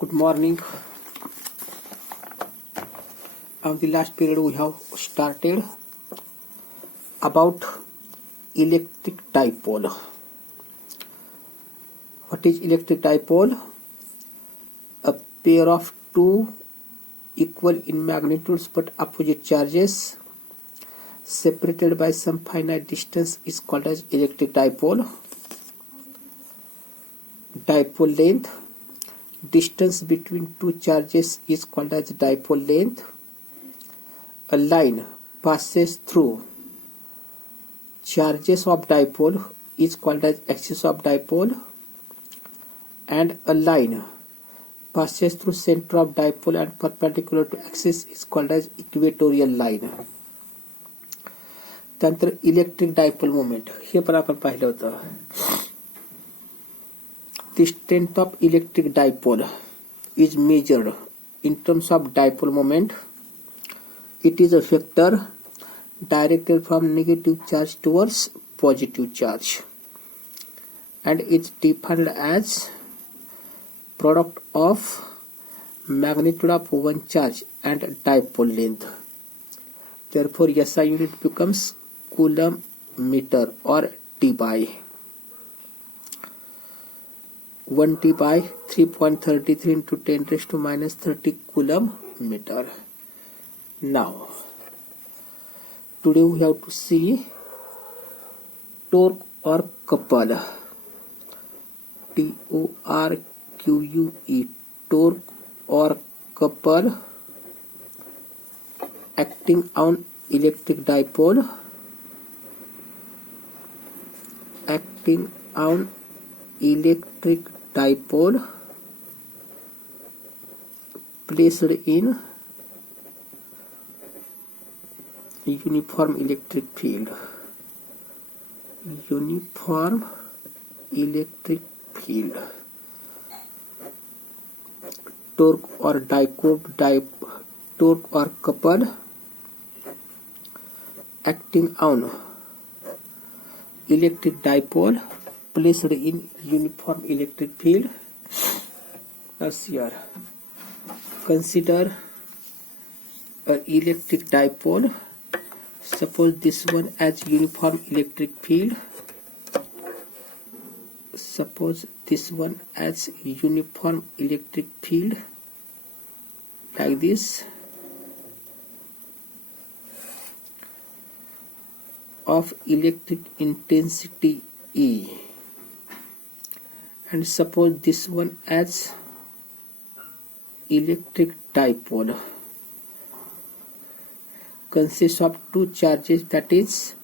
Good morning. On the last period we have started about electric dipole. What is electric dipole? A pair of two equal in magnitudes but opposite charges separated by some finite distance is called as electric dipole. Dipole length. Distance between two charges is called as dipole length. A line passes through charges of dipole is called as axis of dipole, and a line passes through center of dipole and perpendicular to axis is called as equatorial line. त्यानंतर electric dipole moment हे पण आपण पाहिलं होतं. The strength of electric dipole is measured in terms of dipole moment. It is a vector directed from negative charge towards positive charge and it's defined as product of magnitude of one charge and dipole length. Therefore, SI unit becomes coulomb meter or T by 1 T by 3.33 into 10 raised to minus 30 coulomb meter. Now, today we have to see torque or couple. T-O-R-Q-U-E, torque or couple acting on electric dipole. Acting on electric dipole placed in uniform electric field. Uniform electric field. Torque or torque or couple acting on electric dipole placed in uniform electric field. Now here, consider an electric dipole. Suppose this one as uniform electric field. Suppose this one as uniform electric field like this of electric intensity E, and suppose this one as electric dipole consists of two charges, that is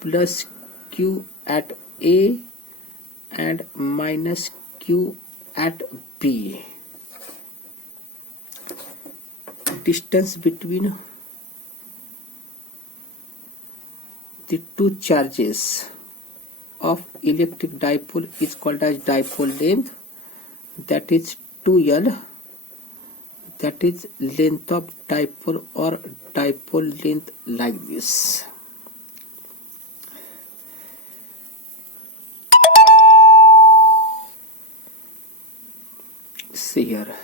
plus Q at A and minus Q at B. Distance between the two charges of electric dipole is called as dipole length, that is 2L, that is length of dipole or dipole length like this. See here,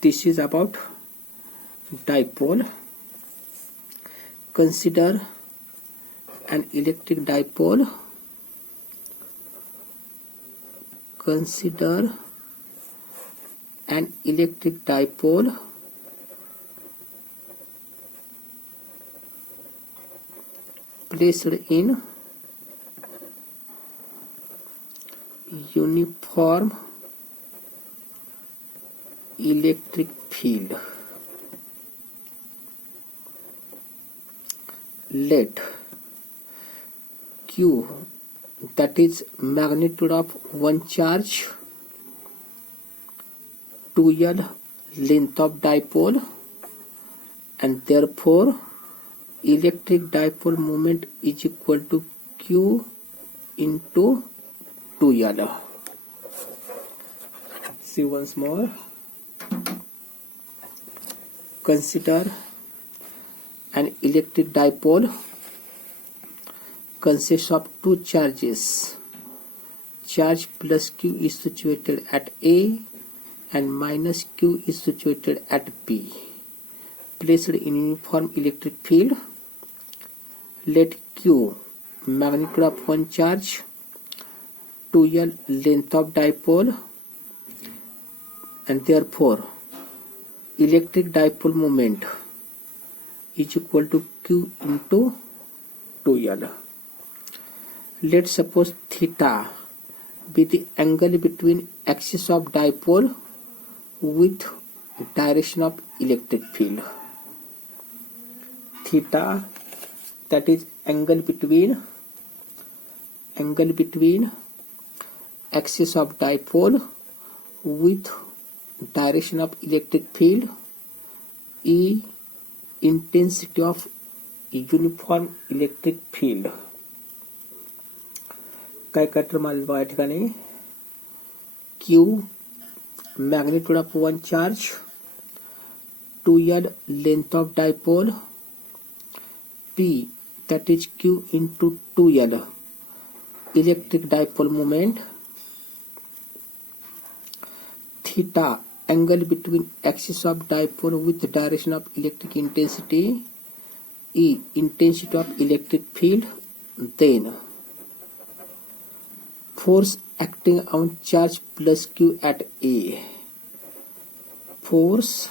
this is about dipole. Consider an electric dipole. Consider an electric dipole placed in uniform electric field. Let Q, that is magnitude of one charge, 2L length of dipole, and therefore electric dipole moment is equal to Q into 2L. See once more. Consider an electric dipole consists of two charges. Charge plus Q is situated at A and minus q is situated at P. Placed in uniform electric field, let q magnitude of one charge, 2l length of dipole, and therefore electric dipole moment is equal to q into 2l. Let's suppose theta be the angle between axis of dipole with direction of electric field. Theta, that is angle between axis of dipole with direction of electric field, E intensity of uniform electric field. काय करणार मला बघा या ठिकाणी Q magnitude of one charge, 2l length of dipole, P that is Q into 2l electric dipole moment, theta angle between axis of dipole with direction of electric intensity, E intensity of electric field, then force acting on charge plus Q at A. Force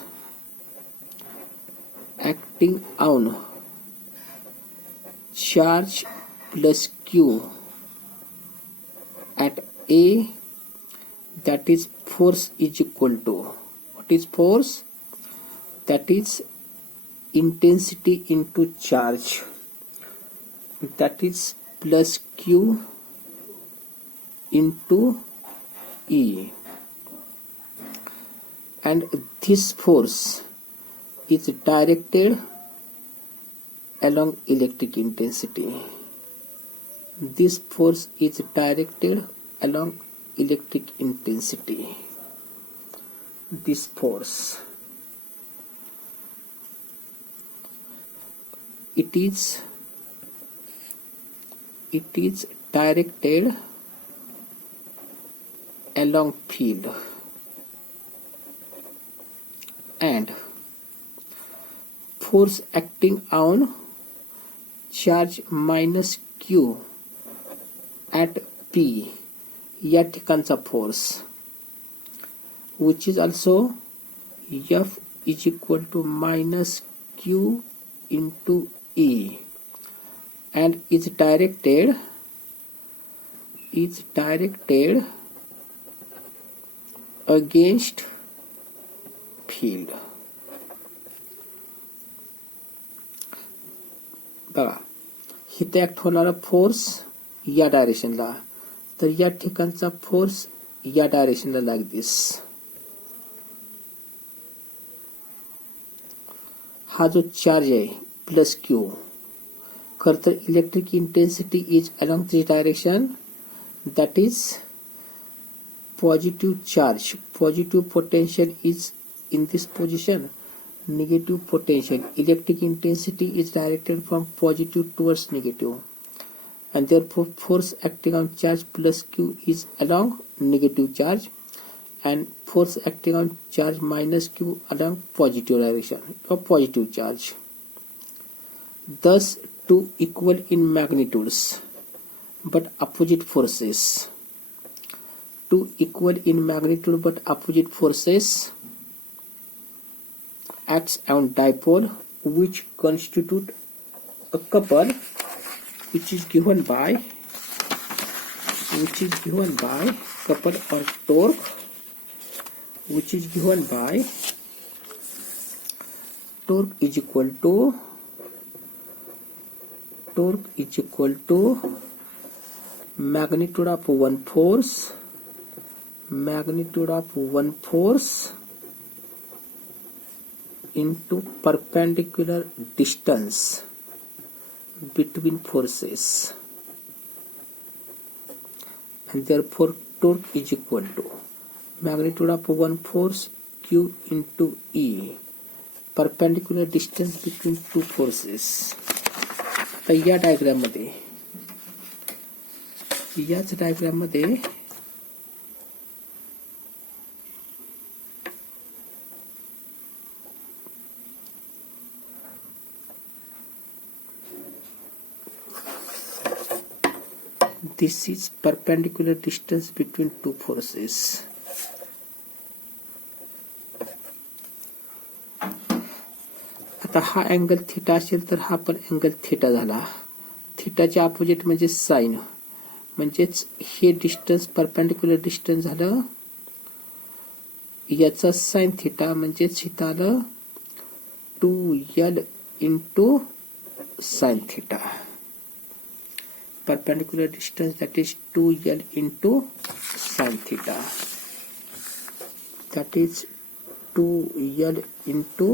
acting on charge plus Q at A, that is force is equal to, what is force? That is intensity into charge, that is plus Q into E, and this force is directed along electric intensity. This force is directed along electric intensity. This force, it is directed along field, and force acting on charge minus Q at P या ठिकाणचा force, which is also F is equal to minus Q into E, and is directed against field. बघा इथे act होणारा force या डायरेक्शनला, तर या ठिकाणचा force या डायरेक्शनला लाईक दिस. हा जो चार्ज आहे प्लस क्यू, खर तर electric intensity is along this direction, that is positive charge, positive potential is in this position, negative potential, electric intensity is directed from positive towards negative, and therefore force acting on charge plus Q is along negative charge, and force acting on charge minus Q along positive direction of positive charge. Thus two equal in magnitudes but opposite forces. Two equal in magnitude but opposite forces acts on dipole, which constitute a couple, which is given by couple or torque, which is given by torque is equal to magnitude of one force into perpendicular distance between forces, and therefore torque is equal to magnitude of one force Q into E, perpendicular distance between two forces. तर या diagram मध्ये This is perpendicular distance between two forces. आता हा angle theta असेल तर हा पण angle theta झाला. थिटाचे अपोजिट म्हणजे साइन, म्हणजेच हे डिस्टन्स परपेंडिक्युलर डिस्टन्स झालं. याचा साइन थिटा म्हणजेच इथं आलं 2l into sine theta. Perpendicular distance, that is 2l into sin theta. That is 2l into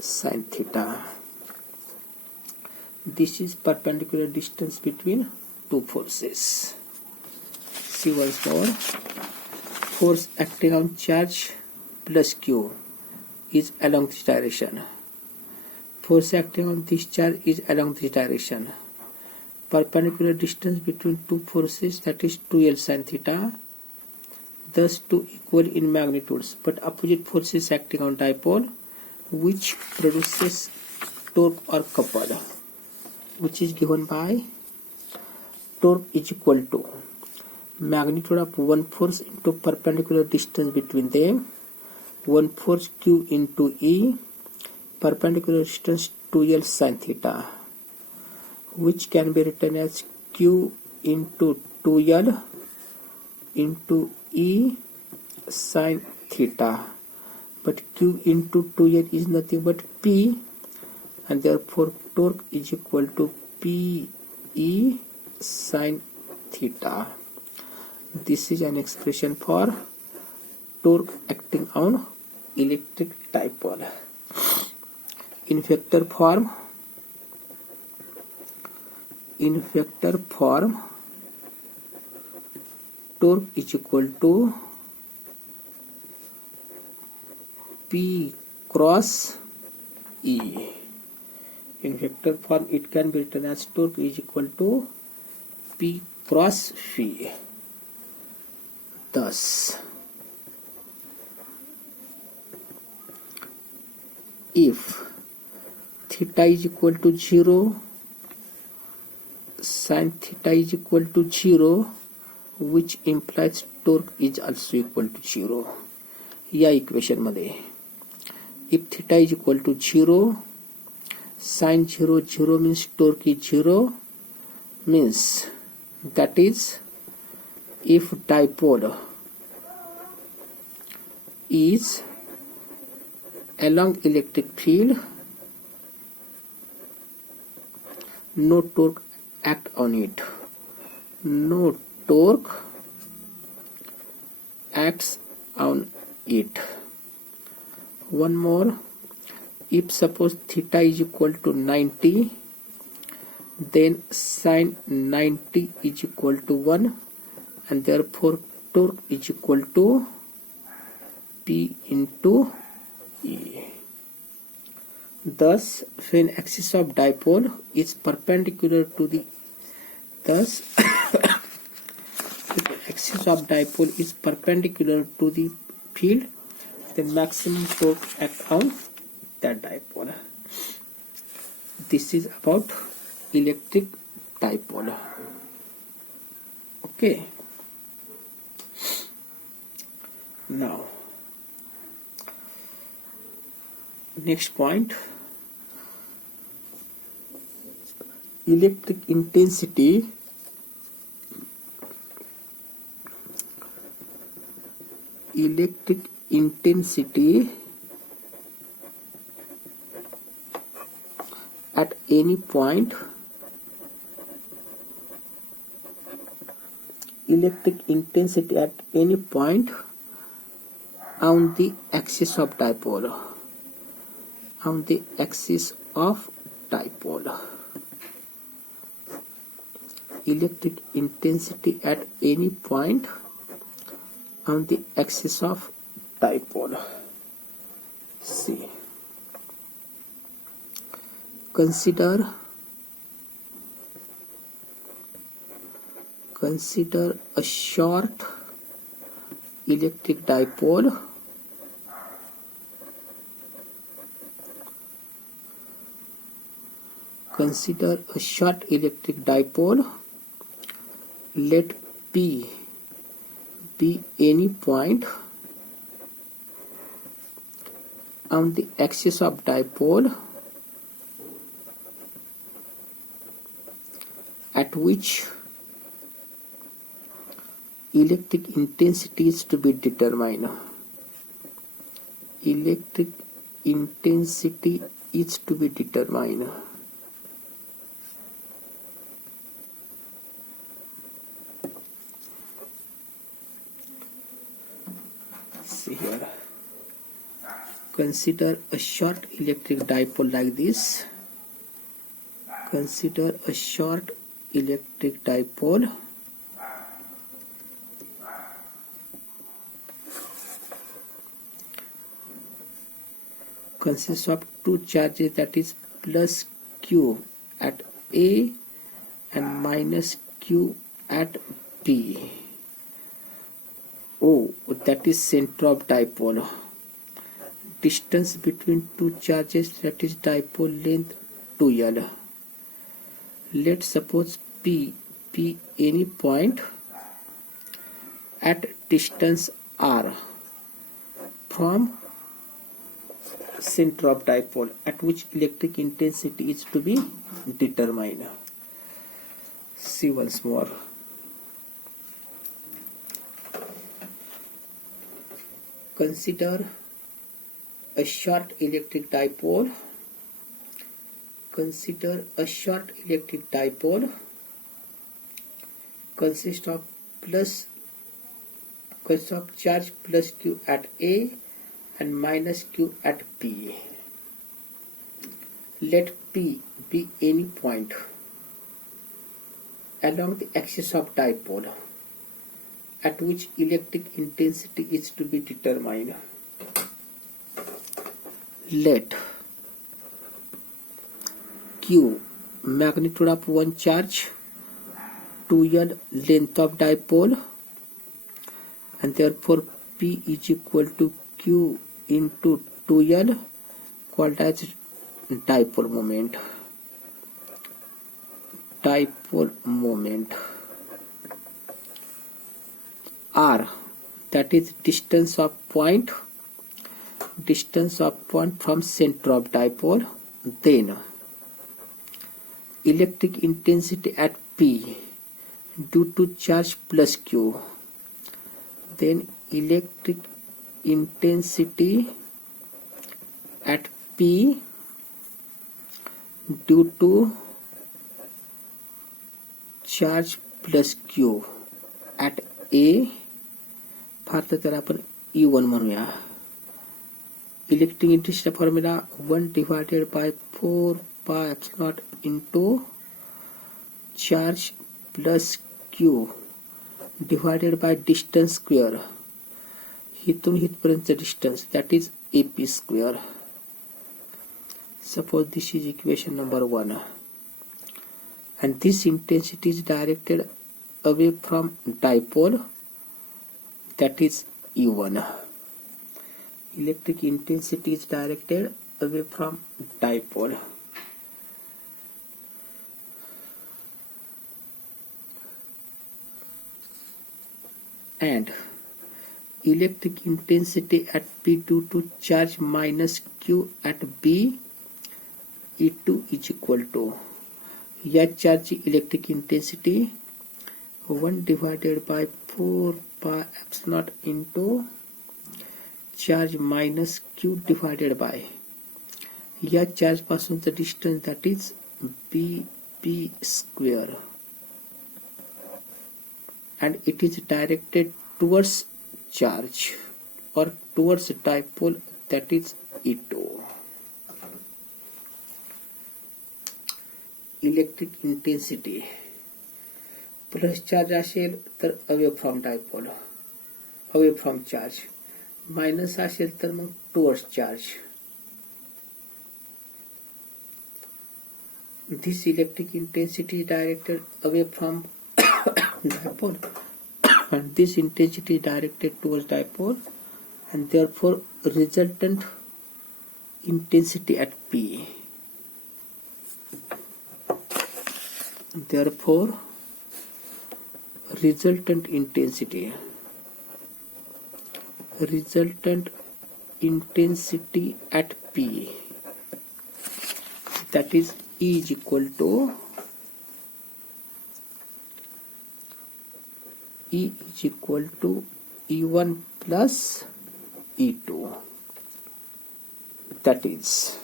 sin theta. This is perpendicular distance between two forces. See once more. Force acting on charge plus Q is along this direction. Force acting on this charge is along this direction. Perpendicular distance between two forces, that is 2l sin theta, thus two equal in magnitudes but opposite forces acting on dipole, which produces torque or couple, which is given by torque is equal to magnitude of one force into perpendicular distance between them, one force Q into E, perpendicular distance 2l sin theta, which can be written as Q into 2l into E sin theta. But Q into 2l is nothing but P, and therefore torque is equal to PE sin theta. This is an expression for torque acting on electric dipole. In vector form, torque is equal to P cross E. In vector form, it can be written as torque is equal to P cross V. Thus, if theta is equal to 0, sin theta is equal to 0, which implies torque is also equal to 0. या equation मध्ये if theta is equal to 0, sin 0 0 means torque is 0, means that is if dipole is along electric field, no torque act on it. No torque acts on it. One more. If suppose theta is equal to 90, then sin 90 is equal to 1, and therefore torque is equal to P into E. Thus, when axis of dipole is perpendicular to the axis of dipole is perpendicular to the field, the maximum torque act on that dipole. This is about electric dipole. Okay. Now, next point, electric intensity at any point, on the axis of dipole. Electric intensity at any point on the axis of dipole. See, consider a short electric dipole let P be any point on the axis of dipole at which electric intensity is to be determined. Electric intensity is to be determined. See here. Consider a short electric dipole like this. Consider a short electric dipole consists of two charges, that is plus Q at A and minus Q at B. O, that is center of dipole. Distance between two charges, that is dipole length 2L. Let's suppose P be any point at distance R from center of dipole at which electric intensity is to be determined. See once more. Consider a short electric dipole. Consider a short electric dipole consists of charge plus Q at A and minus Q at B. Let P be any point along the axis of dipole at which electric intensity is to be determined. Let Q, magnitude of one charge, 2L, length of dipole, and therefore P is equal to Q into 2L, called as dipole moment. Dipole moment. R, that is distance of point from center of dipole. Then electric intensity at P due to charge plus Q. Then electric intensity at P due to charge plus Q at A. फार त्याला आपण E1 म्हणूया. Electric intensity formula 1 divided by 4 pi epsilon into charge plus Q divided by distance square. इथून इथपर्यंतचं distance, that is AP square. Suppose this is equation number 1, and this intensity is directed away from dipole, that is E1. Electric intensity is directed away from dipole. And electric intensity at P due to charge minus Q at B, E2 is equal to, या charge electric intensity 1 divided by 4 pi epsilon into charge minus Q divided by या charge पासूनचं distance, that is BP square, and it is directed towards charge or towards dipole, that is E2. Electric intensity plus charge असेल तर away from dipole, away from charge. Minus असेल तर मग towards charge. This electric intensity is directed away from dipole, and this intensity is directed towards dipole, and therefore resultant intensity at P. Therefore resultant intensity at P, that is E is equal to E1 plus E2. That is,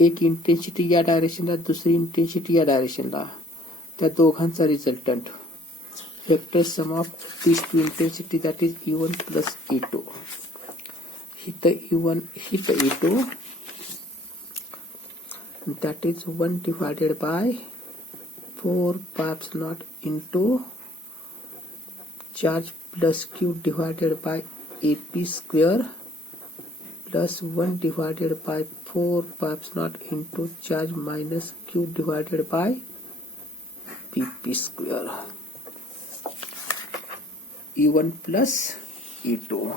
एक intensity या डायरेक्शनला, दुसरी intensity या डायरेक्शनला, त्या दोघांचा resultant vector sum of these two intensity, that is E1 plus E2. हित E1, हित E2, that is 1 divided by 4 pi epsilon into charge plus Q divided by AP square plus 1 divided by 4 pi epsilon into charge minus Q divided by PP square. E1 plus E2.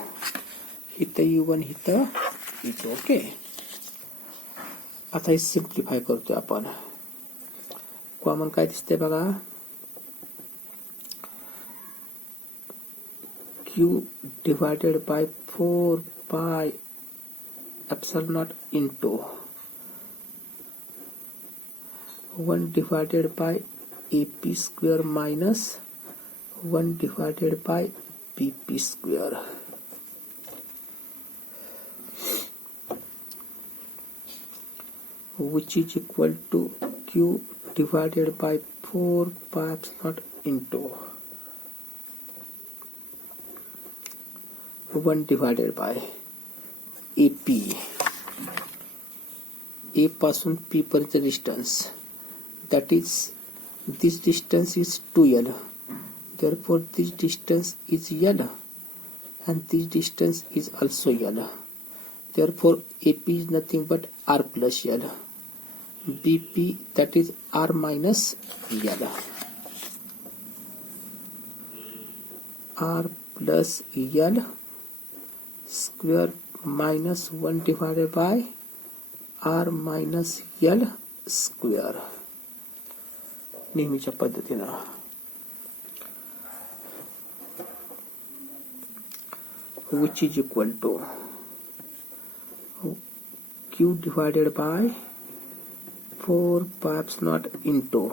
इथं E1, इथं E2. Okay, आता हे simplify करतोय आपण. Common काय दिसतंय बघा, Q divided by 4 pi epsilon naught into 1 divided by AP square minus 1 divided by PP square. Which is equal to Q divided by 4 pi epsilon into 1 divided by AP. A पासून P पर्यंत distance, that is, this distance is 2L. Therefore, this distance is L and this distance is also L. Therefore, AP is nothing but R plus L. BP, that is R minus L. R plus L square minus 1 divided by R minus L square. नेहमीच्या पद्धतीनं which is equal to Q divided by 4 pi epsilon into,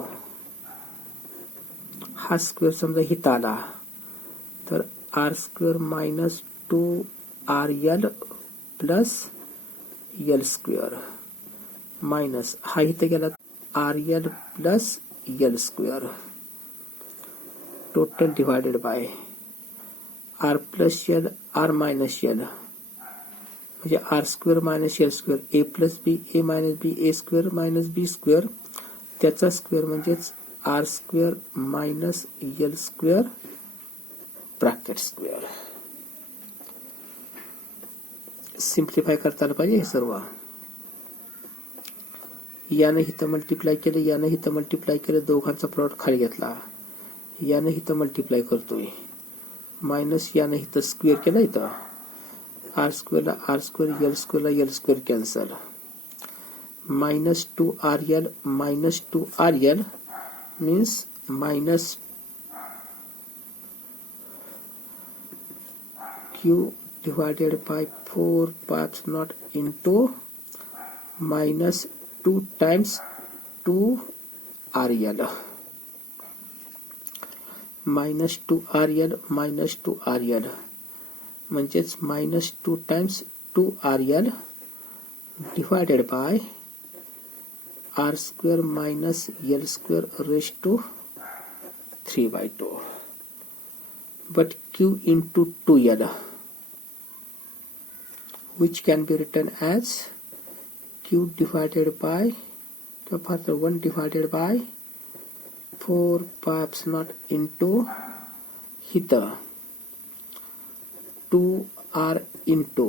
हा square समजा हित आला तर R square minus 2RL plus L square minus हा इथे गेला RL plus L square total divided by R plus L, R minus L, म्हणजे R square minus L square, A plus B, A minus B, A square minus B square, त्याचा square म्हणजेच R square minus L square bracket square. Simplify करता आलं पाहिजे हे सर्व. यानं हिथं multiply केलं, यानं हिथं मल्टिप्लाय केलं, दोघांचा प्लॉट खाली घेतला, यानं हिथं मल्टिप्लाय करतोय, मायनस यानं हिथं स्क्वेअर केला, इथं R स्क्वेअरला R square, L स्क्वेअरला L square cancel, minus 2RL minus 2RL means minus Q divided by 4 pi epsilon into minus 2 times 2RL, minus 2RL minus 2RL म्हणजेच minus 2 times 2RL divided by R square minus L square raised to 3/2. But Q into 2L, which can be written as Q divided by, further 1 divided by 4 pi epsilon into हिता 2R into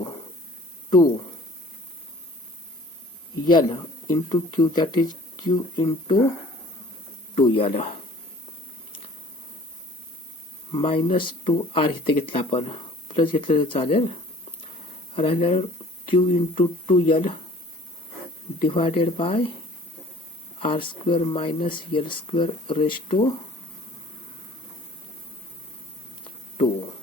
2L into Q, that is Q into 2L minus 2R इथे घेतला आपण, plus घेतलं तर चालेल, राहिल्यावर Q into 2L divided by R square minus L square raised to 2.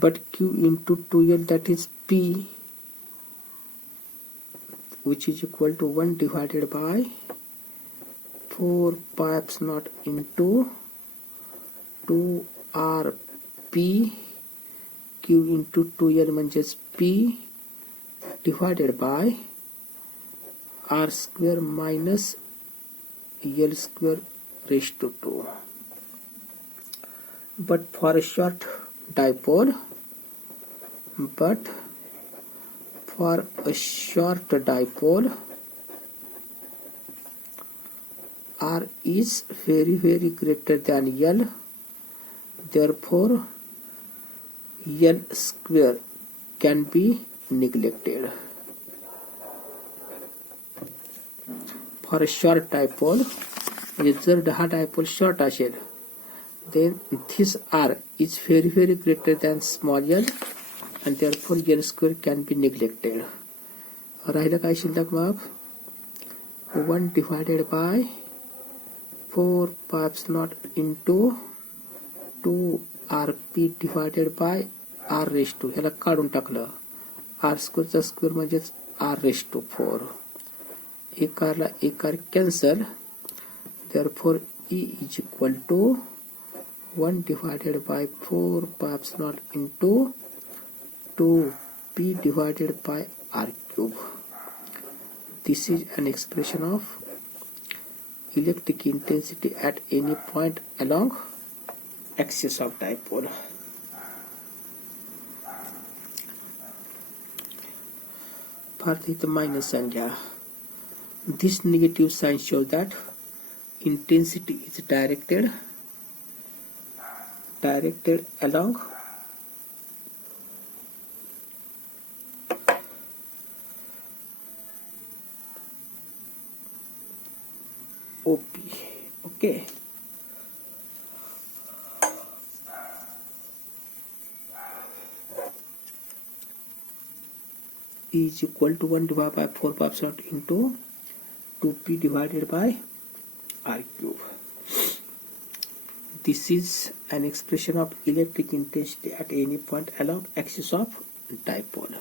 But Q into 2L, that is P, which is equal to 1 divided by 4 pi epsilon into 2RP. Q into 2L म्हणजेच P divided by R square minus L square raised to 2. But for a short dipole, R is very, very greater than L. Therefore, L square can be neglected. For a short dipole, जर हा dipole short असेल, then this R is very, very greater than small l, and therefore L square can be neglected. राहिलं काय शिल्लक मग 1 divided by 4 pi epsilon into 2RP divided by R raised to, ह्याला काढून टाकलं, R square चा square म्हणजेच R raised to 4. एकारला एकार cancel, therefore E is equal to 1 divided by 4 pi epsilon into 2P divided by R cube. This is an expression of electric intensity at any point along axis of dipole. Part with the minus sign. This negative sign shows that intensity is directed along OP. Okay. E is equal to 1 divided by 4 pi epsilon into 2P divided by R cube. This is an expression of electric intensity at any point along axis of dipole.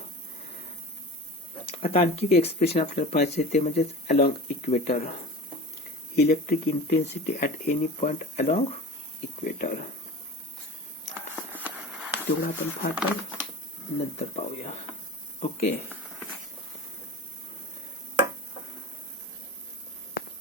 आता आणखी एक expression आपल्याला पाहिजे ते म्हणजे along equator. Electric intensity at any point along equator. तेवढं आपण फार नंतर पाहूया. ओके.